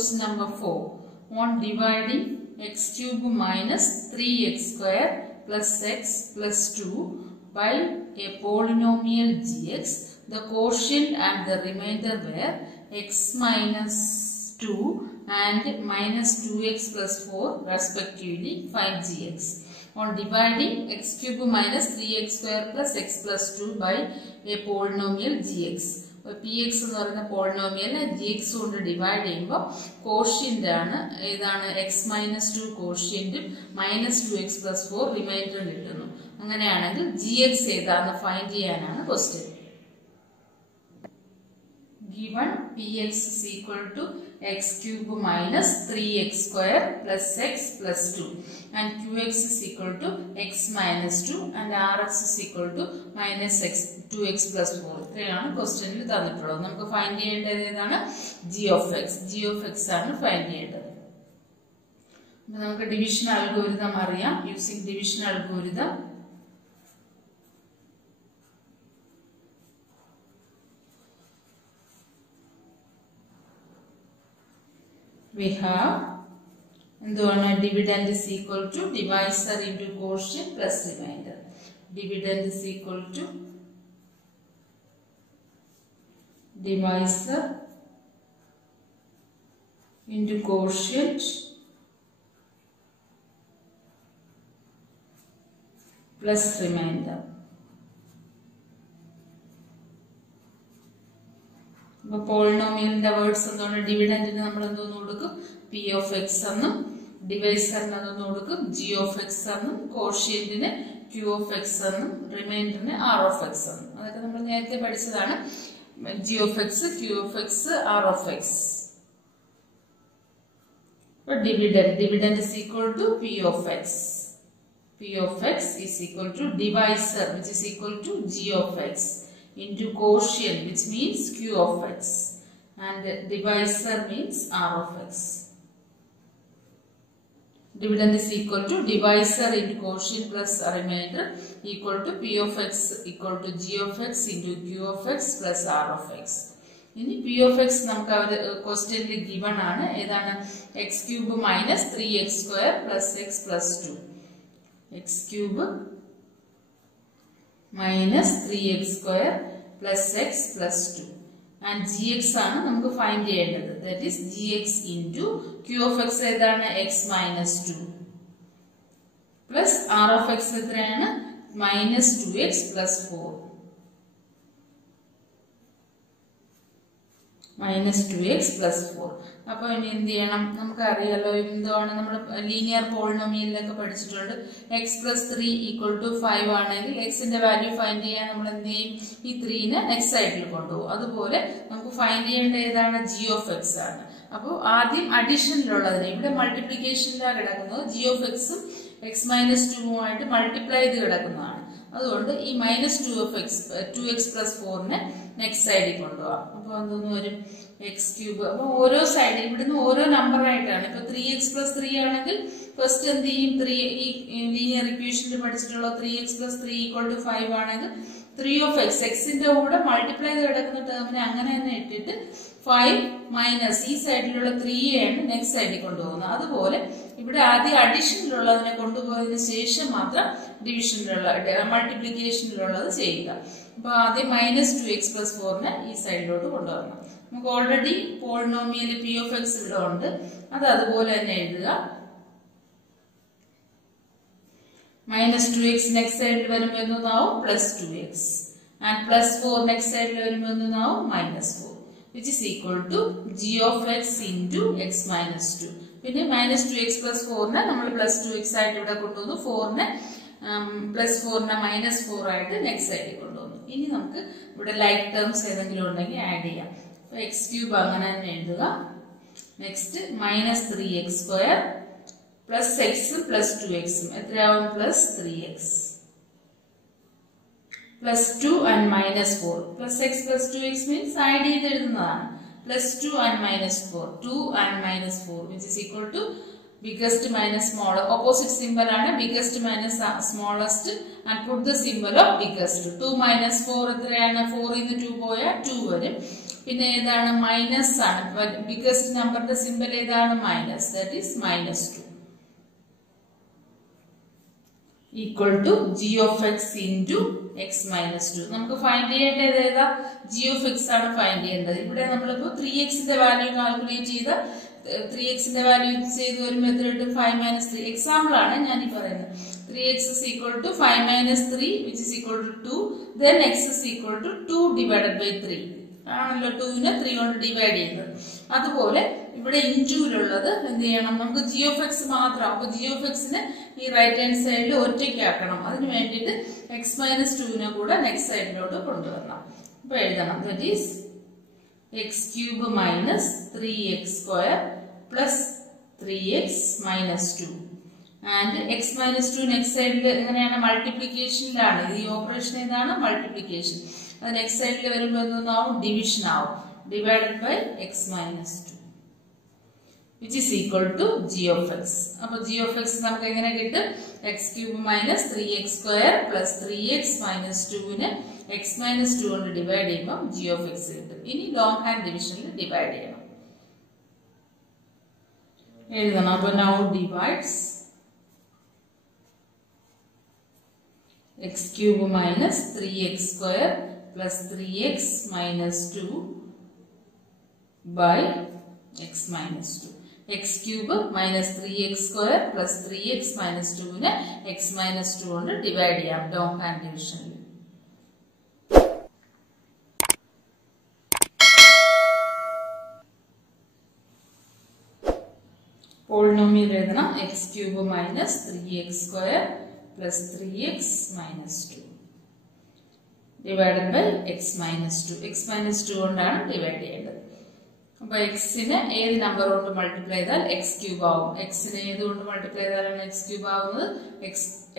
question number 4. On dividing x cube minus 3x square plus x plus 2 by a polynomial gx, the quotient and the remainder were x minus 2 and minus 2x plus 4 respectively. Find gx. On dividing x cube minus 3x square plus x plus 2 by a polynomial gx. Px എന്ന് പറയുന്ന പോളിനോമിയലിനെ gx കൊണ്ട് divide ചെയ്യുമ്പോൾ quotient ആണ് ഏതാണ് x minus 2 കോഷ്യന്റും minus 2x plus 4 റിമൈൻഡറും കിട്ടുന്നു. അങ്ങനെയാണെങ്കിൽ gx ഏതാണെന്ന് ഫൈൻഡ് ചെയ്യാനാണ് question. Given px is equal to x cube minus 3x square plus x plus 2 and qx is equal to x minus 2 and rx is equal to minus x 2x plus 4. ഇത്രയാണ് ക്വസ്റ്റ്യനിൽ തന്നിട്ടുള്ളത്. നമുക്ക് find ചെയ്യേണ്ടത് ഏതാണ്? g of x ആണ് find ചെയ്യേണ്ടത്. അപ്പോൾ നമുക്ക് ഡിവിഷൻ അൽഗോരിതം അറിയാം. Using division algorithm we have dividend is equal to divisor into quotient plus remainder. Dividend is equal to divisor into quotient plus remainder. പോളിനോമിയലിന്റെ വേർഡ്സ് എന്താണ്? ഡിവിഡന്റിന് നമ്മൾ എന്തോന്ന് കൊടുക്കും? പി ഓഫ് എക്സ് എന്നും, ഡിവൈസറിന് എന്തോന്ന് കൊടുക്കും? ജി ഓഫ് എക്സ് എന്നും, കോഷ്യന്റിന് ക്യൂ ഓഫ് എക്സ് എന്നും, റിമൈൻഡറിന് ആർ ഓഫ് എക്സ് എന്നും. അതൊക്കെ നമ്മൾ നേരത്തെ പഠിച്ചതാണ്. G of x, q of x, r of x. Dividend is equal to p of x. p of x is equal to divisor which is equal to g of x into quotient which means q of x and divisor means r of x. Dividend is equal to divisor into quotient plus a remainder equal to p of x equal to g of x into q of x plus r of x. ഇനി p of x നമുക്ക് ക്വസ്റ്റ്യനിൽ given ആണ്. ഏതാണ്? x cube minus 3x square plus x plus 2. x cube minus 3x square plus x plus 2 and gx ആണ് നമുക്ക് find ചെയ്യേണ്ടത്. that is gx into q of x ഏതാണ്? x minus 2 plus r of x എത്രയാണ്? minus 2x plus 4 minus 2x plus 4. അപ്പോൾ ഇനി എന്ത് ചെയ്യണം? നമുക്കറിയാലോ എന്താണ് നമ്മൾ ലീനിയർ പോളിനോമിയലിലൊക്കെ പഠിച്ചിട്ടുണ്ട്. എക്സ് പ്ലസ് 3 ഈക്വൽ ടു 5 ആണെങ്കിൽ എക്സിന്റെ വാല്യൂ ഫൈൻഡ് ചെയ്യാൻ നമ്മൾ എന്ത് ചെയ്യും? ഈ 3നെ നെക്സ്റ്റ് സൈഡിൽ കൊണ്ടുപോകും. അതുപോലെ നമുക്ക് ഫൈൻഡ് ചെയ്യേണ്ട ഏതാണ്? ജി ഓഫ് എക്സ് ആണ്. അപ്പോൾ ആദ്യം അഡീഷനിലുള്ളതിന് ഇവിടെ മൾട്ടിപ്ലിക്കേഷനിലാണ് കിടക്കുന്നത്. ജി ഓഫ് എക്സും എക്സ് മൈനസ് 2 മൾട്ടിപ്ലൈ ചെയ്ത് കിടക്കുന്നതാണ്. അതുകൊണ്ട് ഈ മൈനസ് 2x പ്ലസ് 4നെ നെക്സ്റ്റ് സൈഡിൽ കൊണ്ടുപോകാം. അപ്പൊ എന്തോന്ന് വരും? X cube. അപ്പൊ ഓരോ സൈഡിൽ ഇവിടുന്ന് ഓരോ നമ്പർ ആയിട്ടാണ്. ഇപ്പൊ 3x പ്ലസ് 3 ആണെങ്കിൽ ഫസ്റ്റ് എന്ത് ചെയ്യും? ഈ ലീനിയർ ഇക്വേഷനിൽ പഠിച്ചിട്ടുള്ള 3x പ്ലസ് 3 ഈക്വൽ ടു 5 ആണെങ്കിൽ 3 ഓഫ് എക്സ് എക്സിന്റെ കൂടെ മൾട്ടിപ്ലൈ ചെയ്ത് കിടക്കുന്ന ടേമിനെ അങ്ങനെ തന്നെ ഇട്ടിട്ട് 5 മൈനസ് ഈ സൈഡിലുള്ള 3ആണ് നെക്സ്റ്റ് സൈഡിൽ കൊണ്ടുപോകുന്നത്. അതുപോലെ ഇവിടെ ആദ്യം അഡീഷനിലുള്ളതിനെ കൊണ്ടുപോയതിനു ശേഷം മാത്രം ഡിവിഷനിലുള്ള മൾട്ടിപ്ലിക്കേഷനിലുള്ളത് ചെയ്യുക. അപ്പൊ ആദ്യം മൈനസ് 2x പ്ലസ് 4നെ ഈ സൈഡിലോട്ട് കൊണ്ടുവരണം. നമുക്ക് already polynomial P of X ഇവിടെ ഉണ്ട്. അത് അതുപോലെ തന്നെ എഴുതുക. മൈനസ് 2x നെക്സ്റ്റ് സൈഡിൽ വരുമ്പോൾ എന്താവും? Plus 2x and plus 4 next സൈഡിൽ വരുമ്പോൾ എന്താവും? Minus 4 which is equal to g of x into x minus 2. പിന്നെ മൈനസ് 2x പ്ലസ് 4നെ നമ്മൾ പ്ലസ് 2x ആയിട്ട് ഇവിടെ കൊണ്ടുവന്നു. 4നെ പ്ലസ് 4നെ മൈനസ് 4 ആയിട്ട് നെക്സ്റ്റ് സൈഡിൽ കൊണ്ടുവന്നു. ഇനി നമുക്ക് ഇവിടെ ലൈക്ക് ടേംസ് ഏതെങ്കിലും ഉണ്ടെങ്കിൽ ആഡ് ചെയ്യാം. അപ്പൊ എക്സ് ക്യൂബ് അങ്ങനെ തന്നെ എഴുതുക. Next minus 3x square plus എക്സും പ്ലസ് 2xും എത്രയാവും? Plus 3x plus 2 and minus 4 plus x plus 2x means add ചെയ്ത് എഴുതുന്നതാണ്. plus 2 and minus 4 2 and minus 4 which is equal to biggest minus smaller. Opposite symbol ആണ് biggest minus smallest and put the symbol of biggest. 2 minus 4 എത്രയാണ്? 4 ൽ നിന്ന് 2 പോയാൽ 2 വരും. പിന്നെ ഏതാണ്? Minus ആണ്. ബിഗസ്റ്റ് നമ്പറിന്റെ സിമ്പൽ ഏതാണ്? Minus. That is -2 equal to g of x into x minus 2. നമുക്ക് ഫൈൻഡ് ചെയ്യേണ്ടത് ഏതാ? g of x ആണ് ഫൈൻഡ് ചെയ്യേണ്ടത്. ഇവിടെ നമ്മളിപ്പോൾ 3x ന്റെ വാല്യൂ കാൽക്കുലേറ്റ് ചെയ്ത 3x ന്റെ വാല്യൂ യൂസ് ചെയ്ത് വരുമ്പോൾ എത്ര കിട്ടും? 5 minus 3. എക്സാമ്പിൾ ആണ് ഞാൻ ഈ പറയുന്നത്. 3x is equal to 5 minus 3 which is equal to 2. Then x is equal to 2 divided by 3. ആണല്ലോ 2നെ 3 കൊണ്ട് ഡിവൈഡ് ചെയ്യുന്നത്. അതുപോലെ ഇവിടെ ഇൻറ്റൂലുള്ളത് എന്ത് ചെയ്യണം? നമുക്ക് g of x മാത്രം. അപ്പൊ g of x നെ ഈ റൈറ്റ് ഹാൻഡ് സൈഡിൽ ഒറ്റയ്ക്കാക്കണം. അതിന് വേണ്ടിയിട്ട് x minus 2നെ കൂടെ നെക്സ്റ്റ് സൈഡിലോട്ട് കൊണ്ടുവരണം. അപ്പൊ എഴുതണം. That is x cube minus 3x square plus 3x minus 2. And x minus 2 next സൈഡിൽ എങ്ങനെയാണ്? മൾട്ടിപ്ലിക്കേഷനിലാണ്. ഈ ഓപ്പറേഷൻ ഏതാണ്? മൾട്ടിപ്ലിക്കേഷൻ. അത് നെക്സ്റ്റ് സൈഡിൽ വരുമ്പോൾ എന്താവും? ഡിവിഷൻ ആവും. Divided by x minus 2 which is equal to g of x. അപ്പോൾ g of x നമുക്ക് എങ്ങനെ കിട്ടും? x cube minus 3x square plus 3x minus 2നെ x minus 2 കൊണ്ട് ഡിവൈഡ് ചെയ്യുമ്പോൾ g of x കിട്ടും. ഇനി ലോങ് ഹാൻഡ് ഡിവിഷനിൽ ഡിവൈഡ് ചെയ്യണം. എഴുതണം. അപ്പോൾ now divides x cube minus 3x square plus 3x minus 2 by x minus 2. x cube minus 3x square plus 3x minus 2നെ x minus 2 കൊണ്ട് divide ചെയ്യാം long hand ഡിവിഷനിൽ. Polynomial എഴുതണം. x cube minus 3x square plus 3x minus 2 divided by x minus 2. x minus 2 കൊണ്ടാണ് divide ചെയ്യേണ്ടത്. അപ്പൊ എക്സിനെ ഏത് number കൊണ്ട് multiply ചെയ്താൽ എക്സ് ക്യൂബ് ആവും? എക്സിനെ ഏത് കൊണ്ട് മൾട്ടിപ്ലൈ ചെയ്താലാണ് എക്സ് ക്യൂബ് ആവുന്നത്?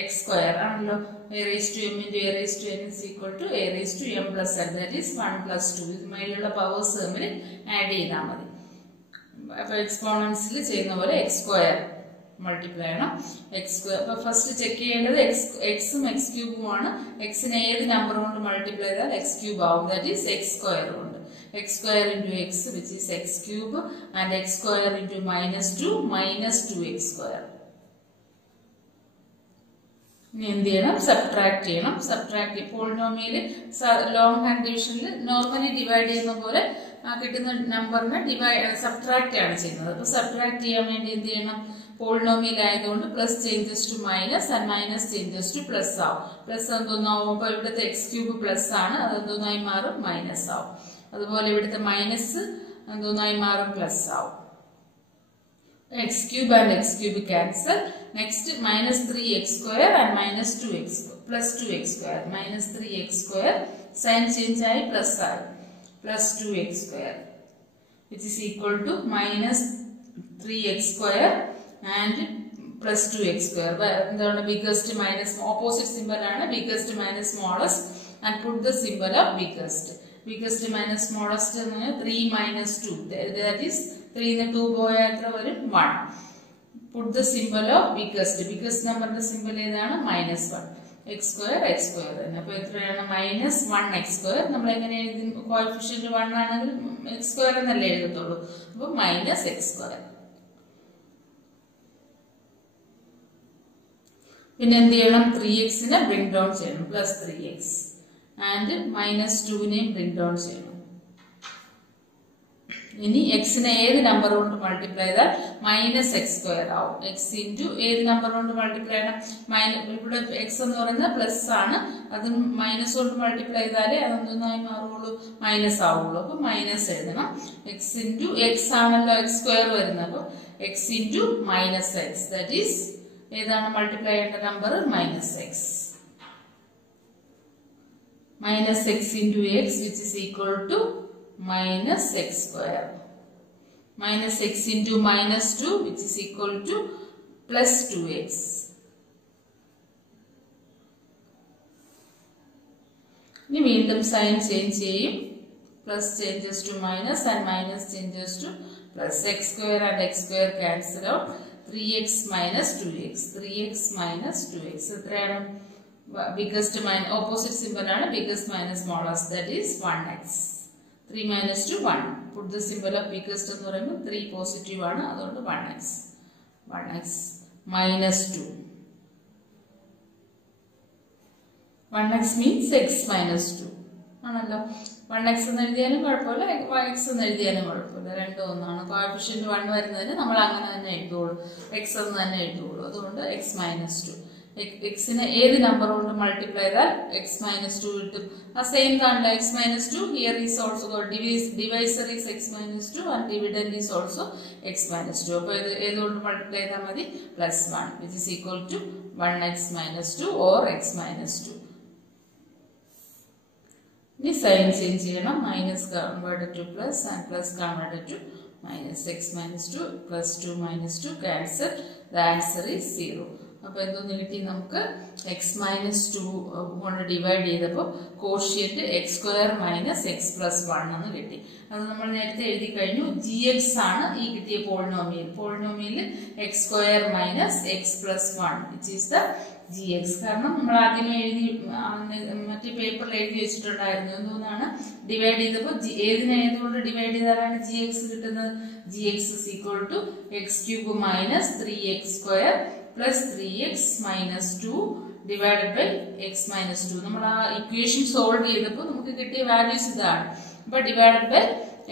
എക്സ് സ്ക്വയർ ആണല്ലോ. a raised to m into a raised to n is equal to a raised to m plus n. That is 1 plus 2. ഇത് മേലുള്ള പവേഴ്സ് തമ്മിൽ ആഡ് ചെയ്താൽ മതി. അപ്പൊ എക്സ്പോണൻസിൽ ചെയ്യുന്ന പോലെ എക്സ് സ്ക്വയർ മൾട്ടിപ്ലൈ ചെയ്യണം. X square. അപ്പൊ ഫസ്റ്റ് ചെക്ക് ചെയ്യേണ്ടത് എക്സും എക്സ് ക്യൂബും ആണ്. എക്സിനെ ഏത് നമ്പർ കൊണ്ട് മൾട്ടിപ്ലൈ ചെയ്താൽ എക്സ് ക്യൂബ് ആവും? ദാറ്റ് ഈസ് എക്സ് സ്ക്വയർ കൊണ്ട്. x square into x which is x cube and x square into minus 2 minus 2x square. ഇനി എന്ത് ചെയ്യണം? സബ്ട്രാക്ട് ചെയ്യണം. സബ്ട്രാക്ട് പോളിനോമിയൽ ലോങ് ഹാൻഡ് ഡിവിഷനിൽ നോർമലി ഡിവൈഡ് ചെയ്യുന്ന പോലെ കിട്ടുന്ന നമ്പറിനെ സബ്ട്രാക്ട് ആണ് ചെയ്യുന്നത്. അപ്പൊ സബ്ട്രാക്ട് ചെയ്യാൻ വേണ്ടി എന്ത് ചെയ്യണം? പോളിനോമിയൽ ആയതുകൊണ്ട് plus changes to minus and minus changes to plus ആവും. പ്ലസ് എന്തോന്നാവും? അപ്പൊ ഇവിടുത്തെ എക്സ് ക്യൂബ് പ്ലസ് ആണ്, അതെന്തോന്നായി മാറും? മൈനസ് ആവും. അതുപോലെ ഇവിടുത്തെ മൈനസ് എന്തോന്നായി മാറും? പ്ലസ് ആവും. X cube and X cube cancel. Next minus 3x square and minus 2x plus 2x square. minus 3x square sign change ആയി പ്ലസ് ആയി. plus 2x square which is equal to minus 3x square and plus 2x square. എന്താണ്? Biggest minus opposite symbol ആണ്. Biggest minus smallest and put the symbol of biggest. biggest minus smallest 3 minus 2. That is 3 ന് 2 പോയാൽ എത്ര വരും? 1. Put the symbol of biggest. biggest നമ്പറിന്റെ symbol ഏതാണ്? -1. x square x square തന്നെ. അപ്പൊ എത്രയാണ്? -1 x square. നമ്മൾ എങ്ങനെ എഴുതി? കോഎഫിഷ്യന്റ് 1 ആണെങ്കിൽ x square എന്നല്ലേ എഴുതത്തുള്ളൂ. അപ്പൊ -x square. പിന്നെ എന്ത് ചെയ്യണം? 3x നെ ബ്രിങ് ഡൗൺ ചെയ്യണം. പ്ലസ് 3x and minus 2 നെ ബ്രിങ് ഡൗൺ ചെയ്യണം. ഇനി എക്സിനെ ഏത് നമ്പർ കൊണ്ട് മൾട്ടിപ്ലൈ ചെയ്താൽ മൈനസ് എക്സ് സ്ക്വയർ ആവും? എക്സ് ഇൻറ്റു ഏത് നമ്പർ കൊണ്ട് മൾട്ടിപ്ലൈ ചെയ്യണം? ഇവിടെ എക്സ് എന്ന് പറയുന്നത് പ്ലസ് ആണ്, അത് മൈനസ് കൊണ്ട് മൾട്ടിപ്ലൈ ചെയ്താലേ അതെന്തൊന്നായി മാറുള്ളൂ? മൈനസ് ആവുള്ളൂ. അപ്പൊ മൈനസ് എഴുതണം. എക്സ് ഇൻറ്റു എക്സ് ആണല്ലോ എക്സ് സ്ക്വയർ വരുന്നത്. അപ്പൊ X into minus X, that is ഏതാണ് മൾട്ടിപ്ലൈ ചെയ്യേണ്ട number? Minus X. minus x into x which is equal to minus x square. Minus x into minus 2 which is equal to plus 2x. ഇനി വീണ്ടും sign change ചെയ്യും. Plus changes to minus and minus changes to plus. X square and x square cancel out. 3x minus 2x. 3x minus 2x. Biggest minus opposite symbol ആണ് biggest minus smallest, that is 1x. 3 minus 2 1. Put the symbol of biggest എന്ന് പറയുമ്പോൾ 3 positive ആണ്, അതുകൊണ്ട് 1x. 1x minus 2. 1x means x minus 2 ആണല്ലോ. 1x എന്ന് എഴുതിയാലും കുഴപ്പമില്ല, x എന്ന് എഴുതിയാലും കുഴപ്പമില്ല, രണ്ടും ഒന്നാണ്. കോഎഫിഷ്യന്റ് 1 വരുന്നതിന് നമ്മൾ അങ്ങനെ തന്നെ എഴുതുള്ളൂ, x എന്ന് തന്നെ എഴുതുള്ളൂ. അതുകൊണ്ട് x minus 2. എക്സിനെ ഏത് നമ്പർ കൊണ്ട് മൾട്ടിപ്ലൈ ചെയ്താൽ x minus 2 കിട്ടും. ആ സെയിം കാണില്ല, x minus 2 here is also divisor is x minus 2 and dividend is also x minus 2. അപ്പോൾ ഇത് ഏതുകൊണ്ട് മൾട്ടിപ്ലൈ ചെയ്താൽ മതി? +1 which is equal to 1x minus 2 or x minus 2. ഇനി സൈൻ ചേഞ്ച് ചെയ്യണം. Minus converted to plus and plus converted to minus. X minus 2 plus 2 minus 2 cancel. The answer is 0. അപ്പൊ എന്തോന്ന് കിട്ടി നമുക്ക്? എക്സ് മൈനസ് 2 കൊണ്ട് divide ചെയ്തപ്പോൾ quotient X square minus X plus 1 എന്ന് കിട്ടി. അത് നമ്മൾ നേരത്തെ എഴുതി കഴിഞ്ഞു. ജി എക്സ് ആണ് ഈ കിട്ടിയ polynomial. Polynomial X square minus X plus 1 which is the G X. കാരണം നമ്മൾ ആദ്യമേ എഴുതി മറ്റേ പേപ്പറിൽ എഴുതി വെച്ചിട്ടുണ്ടായിരുന്നു. എന്തുകൊണ്ടാണ്? ഡിവൈഡ് ചെയ്തപ്പോൾ ഏതുകൊണ്ട് ഡിവൈഡ് ചെയ്താലാണ് ജി എക്സ് കിട്ടുന്നത്? G x is equal to x cube minus 3x square plus 3x minus 2 divided by x minus 2. നമ്മൾ ആ ഇക്വേഷൻ സോൾവ് ചെയ്തപ്പോൾ നമുക്ക് കിട്ടിയ വാല്യൂസ് ഇതാണ്. അപ്പൊ divided by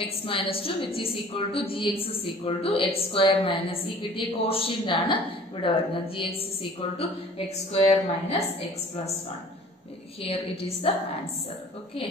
x minus 2 which is equal to gx is equal to x square minus ഈ കിട്ടിയ quotient ആണ് ഇവിടെ വരുന്നത്. gx is equal to x square minus x plus 1. Here it is the answer. Okay.